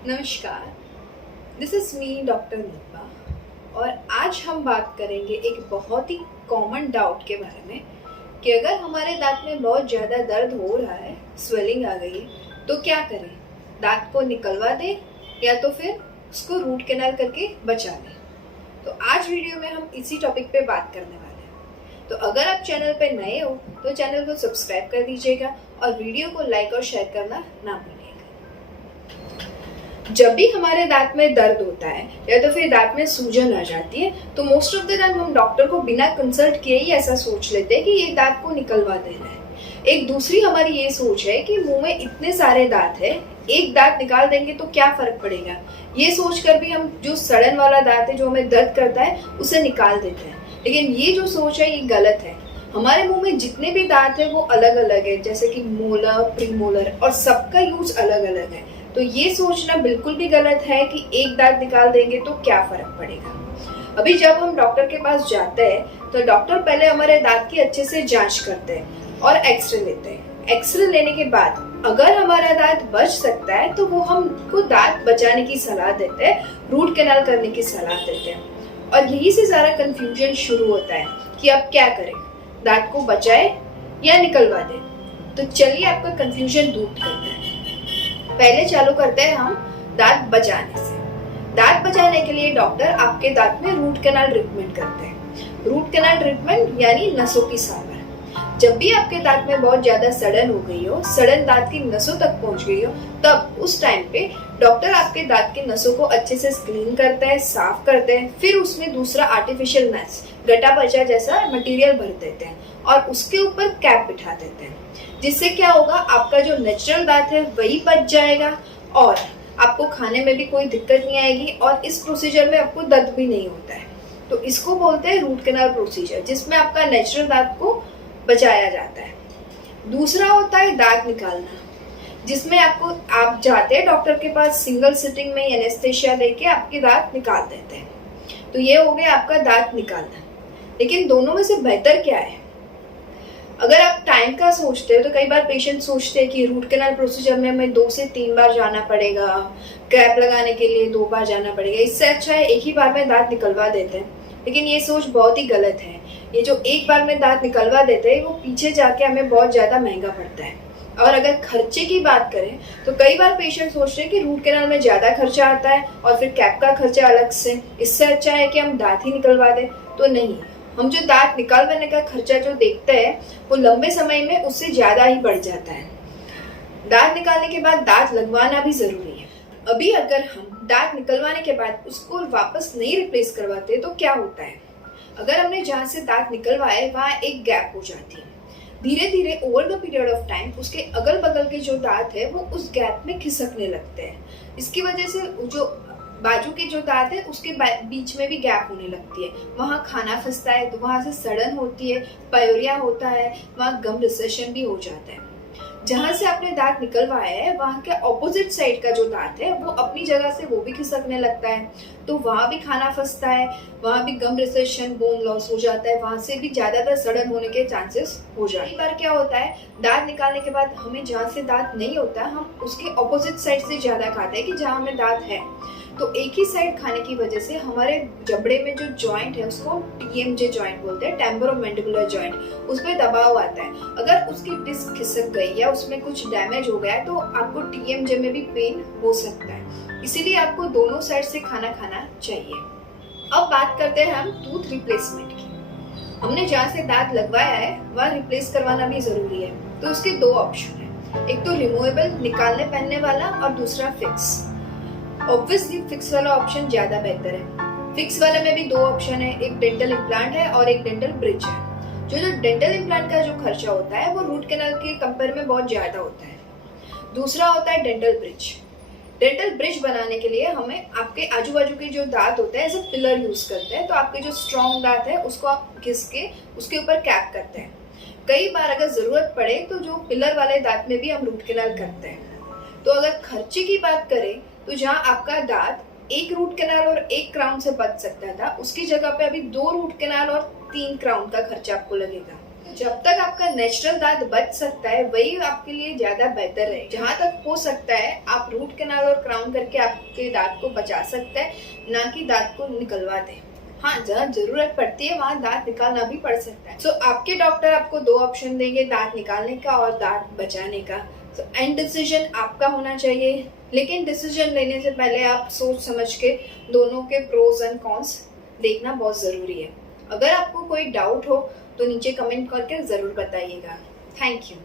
नमस्कार, this is me doctor Nipah और आज हम बात करेंगे एक बहुत ही कॉमन डाउट के बारे में कि अगर हमारे दांत में बहुत ज़्यादा दर्द हो रहा है, स्वेलिंग आ गई है, तो क्या करें? दांत को निकलवा दें या तो फिर उसको रूट कैनाल करके बचा लें। तो आज वीडियो में हम इसी टॉपिक पे बात करने वाले हैं। तो अगर आप चैनल पे नए हो तो चैनल को सब्सक्राइब कर दीजिएगा और वीडियो को लाइक और शेयर करना ना भूलिएगा। जब भी हमारे दांत में दर्द होता है या तो फिर दांत में सूजन आ जाती है तो मोस्ट ऑफ द टाइम हम डॉक्टर को बिना कंसल्ट किए ही ऐसा सोच लेते हैं कि ये दांत को निकलवा देना है। एक दूसरी हमारी ये सोच है कि मुंह में इतने सारे दांत है, एक दांत निकाल देंगे तो क्या फर्क पड़ेगा। ये सोचकर भी हम जो सड़न वाला दांत है जो हमें दर्द करता है उसे निकाल देते हैं, लेकिन ये जो सोच है ये गलत है। हमारे मुंह में जितने भी दांत है वो अलग अलग है, जैसे कि मोलर, प्रीमोलर, और सबका यूज अलग अलग है। तो ये सोचना बिल्कुल भी गलत है कि एक दांत निकाल देंगे तो क्या फर्क पड़ेगा। अभी जब हम डॉक्टर के पास जाते हैं तो डॉक्टर पहले हमारे दांत की अच्छे से जांच करते हैं और एक्सरे लेते हैं। एक्सरे लेने के बाद अगर हमारा दांत बच सकता है तो वो हमको दांत बचाने की सलाह देते हैं, रूट कैनाल करने की सलाह देते हैं। और यही से सारा कंफ्यूजन शुरू होता है कि अब क्या करें, दांत को बचाए या निकलवा दें। तो चलिए आपका कंफ्यूजन दूर करते हैं। पहले चालू करते हैं हम दांत बचाने से। दांत बचाने के लिए डॉक्टर आपके दांत में रूट कैनाल ट्रीटमेंट करते हैं। रूट कैनाल ट्रीटमेंट यानी नसों की सावर। जब भी आपके दांत में बहुत ज्यादा सड़न हो गई हो, सड़न दांत की नसों तक पहुंच गई हो, तब उस टाइम पे डॉक्टर आपके दांत की नसों को अच्छे से क्लीन करते हैं, साफ करते हैं। फिर उसमें दूसरा आर्टिफिशियल नस, गटा पचा जैसा मटेरियल भर देते हैं और उसके ऊपर कैप बिठा देते हैं, जिससे क्या होगा, आपका जो नेचुरल दांत है वही बच जाएगा और आपको खाने में भी कोई दिक्कत नहीं आएगी और इस प्रोसीजर में आपको दर्द भी नहीं होता है। तो इसको बोलते हैं रूट कैनाल प्रोसीजर, जिसमें आपका नेचुरल दांत को बचाया जाता है। दूसरा होता है दांत निकालना, जिसमें आप जाते हैं डॉक्टर के पास, सिंगल सिटिंग में एनेस्थेशिया देके आपके दांत निकाल देते हैं। तो ये हो गया आपका दांत निकालना। लेकिन दोनों में से बेहतर क्या है? अगर आप टाइम का सोचते हो तो कई बार पेशेंट सोचते हैं कि रूट कैनाल प्रोसीजर में हमें 2 से 3 बार जाना पड़ेगा, कैप लगाने के लिए 2 बार जाना पड़ेगा, इससे अच्छा है एक ही बार में दांत निकलवा देते हैं। लेकिन ये सोच बहुत ही गलत है। ये जो एक बार में दांत निकलवा देते हैं वो पीछे जाके हमें बहुत ज्यादा महंगा पड़ता है। और अगर खर्चे की बात करें तो कई बार पेशेंट सोचते हैं कि रूट कैनाल में ज्यादा खर्चा आता है और फिर कैप का खर्चा अलग से, इससे अच्छा है कि हम दांत ही निकलवा दें। तो नहीं, हम जो दांत निकालवाने का खर्चा जो देखते हैं वो लंबे समय में उससे ज्यादा ही बढ़ जाता है। दांत निकालने के बाद दांत लगवाना भी जरूरी है। अभी अगर हम दांत निकलवाने के बाद उसको वापस नहीं रिप्लेस करवाते तो क्या होता है, अगर हमने जहाँ से दांत निकलवाए वहाँ एक गैप हो जाती है। धीरे धीरे over the period of time उसके अगल बगल के जो दांत है वो उस गैप में खिसकने लगते हैं। इसकी वजह से जो बाजू के जो दांत है उसके बीच में भी गैप होने लगती है, वहाँ खाना फंसता है तो वहाँ से सड़न होती है, पायोरिया होता है, वहाँ गम रिसेशन भी हो जाता है। जहाँ से आपने दांत निकलवाया है वहाँ के ऑपोजिट साइड का जो दांत है वो अपनी जगह से वो भी खिसकने लगता है, तो वहाँ भी खाना फंसता है, वहाँ भी गम रिसेशन, बोन लॉस हो जाता है, वहाँ से भी ज्यादातर सड़न होने के चांसेस हो जाते हैं। कई बार क्या होता है, दांत निकालने के बाद हमें जहाँ से दांत नहीं होता हम उसके ऑपोजिट साइड से ज्यादा खाते हैं कि जहाँ हमें दांत है। तो एक ही साइड खाने की वजह से हमारे जबड़े में जो जॉइंट है उसको टीएमजे जॉइंट बोलते हैं, टेम्पोरोमैंडिबुलर जॉइंट, उस पर दबाव आता है। अगर उसकी डिस्क खिसक गई या उसमें कुछ डैमेज हो गया है तो आपको टीएमजे में भी पेन हो सकता है। इसीलिए आपको दोनों साइड से खाना खाना चाहिए। अब बात करते हैं हम टूथ रिप्लेसमेंट की। हमने जहाँ से दांत लगवाया है वहाँ रिप्लेस करवाना भी जरूरी है। तो उसके 2 ऑप्शन है, एक तो रिमूवेबल निकालने पहनने वाला और दूसरा फिक्स। ऑब्वियसली फिक्स वाला ऑप्शन ज्यादा बेहतर है। फिक्स वाले में भी 2 ऑप्शन है, एक डेंटल इम्प्लांट है और एक डेंटल ब्रिज है। जो डेंटल इम्प्लांट का जो खर्चा होता है वो रूट कैनाल के कंपेयर में बहुत ज्यादा होता है। दूसरा होता है डेंटल ब्रिज। डेंटल ब्रिज बनाने के लिए हमें आपके आजू बाजू के जो दांत होते हैं एज ए पिलर यूज करते हैं। तो आपके जो स्ट्रॉन्ग दांत है उसको आप घिस के उसके ऊपर कैप करते हैं। कई बार अगर जरूरत पड़े तो जो पिलर वाले दांत में भी हम रूट कैनाल करते हैं। तो अगर खर्चे की बात करें तो जहाँ आपका दांत एक रूट कैनाल और एक क्राउन से बच सकता था, उसकी जगह पे अभी 2 रूट कैनाल और 3 क्राउन का खर्चा आपको लगेगा। जब तक आपका नेचुरल दांत बच सकता है वही आपके लिए ज्यादा बेहतर है। जहाँ तक हो सकता है आप रूट कैनाल और क्राउन करके आपके दांत को बचा सकते हैं, ना कि दांत को निकलवा दे। हाँ, जहाँ जरूरत पड़ती है वहाँ दांत निकालना भी पड़ सकता है। सो आपके डॉक्टर आपको 2 ऑप्शन देंगे, दांत निकालने का और दांत बचाने का। सो एंड डिसीजन आपका होना चाहिए, लेकिन डिसीजन लेने से पहले आप सोच समझ के दोनों के प्रोज एंड कॉन्स देखना बहुत जरूरी है। अगर आपको कोई डाउट हो तो नीचे कमेंट करके जरूर बताइएगा। Thank you.